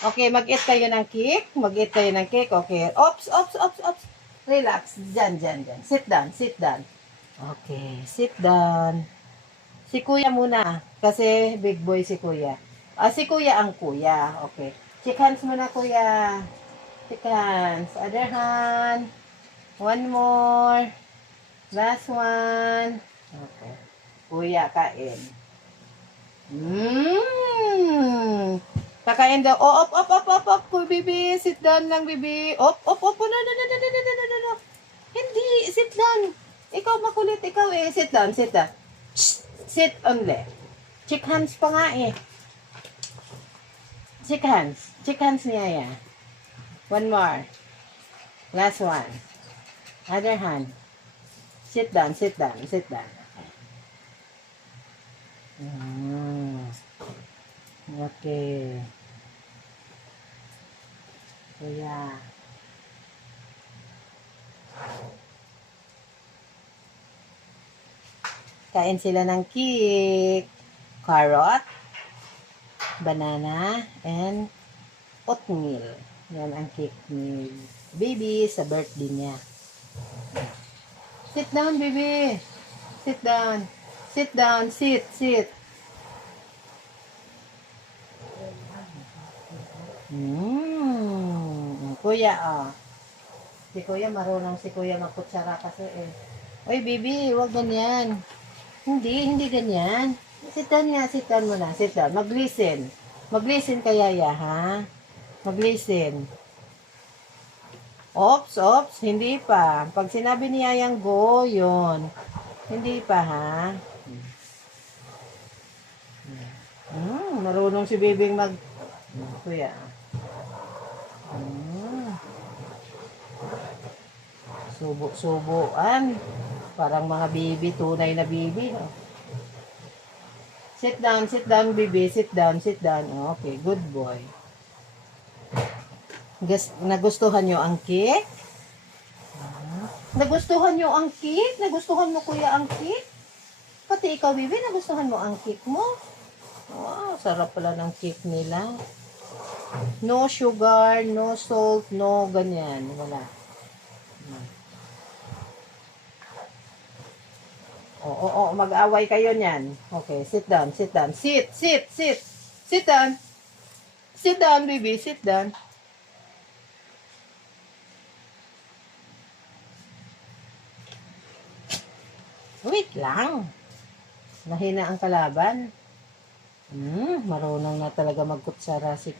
Okay, mag-eat kayo ng cake. Mag-eat kayo ng cake. Okay. Ops, ops, ops, ops. Relax. Diyan, diyan, diyan. Sit down, sit down. Okay, sit down. Si kuya muna. Kasi big boy si kuya. Si kuya ang kuya. Okay. Shake hands muna, kuya. Shake hands. Other hand. One more. Last one. Okay. Kuya, kain. Mmm. Kakain daw. Oh, op, op, op, op, op. Kuy, bibi. Sit down lang, bibi. Op, op, op. No, no, no, no, no, no, no, no, no. Hindi. Sit down. Ikaw makulit. Ikaw eh. Sit down, sit down. Shh. Sit only. Check hands pa nga eh. Check hands. Check hands niya yan. One more. Last one. Other hand. Sit down, sit down, sit down. Okay. Kuya. Kain sila ng cake. Carrot, banana, and oatmeal. Yan ang cake ni baby sa birthday niya. Sit down, baby. Sit down. Sit down. Sit, sit. Kuya, Si kuya, marunong si kuya magkutsara kasi eh. Oy, baby, wag ganyan. Hindi ganyan. Sit down nga, sit down muna. Sit down. Mag-listen. Mag-listen kaya ya, ha? Mag-listen. Ops, ops, hindi pa. Pag sinabi ni Yayang go, yun. Hindi pa, ha? Marunong si Bibing mag... Kuya. Subo-subuan. Parang mga bibi, tunay na bibi. Sit down, bibi. Sit down, sit down. Okay, good boy. Nagustuhan nyo ang cake? Nagustuhan nyo ang cake? Nagustuhan mo, kuya, ang cake? Pati ikaw, bibi, nagustuhan mo ang cake mo? Wow, sarap pala ng cake nila. No sugar, no salt, no ganyan. Wala. Oo, mag-away kayo niyan. Okay, sit down, sit down. Sit, sit, sit. Sit down. Sit down, baby, sit down. Wait lang. Mahina ang kalaban. Marunong na talaga magkutsara si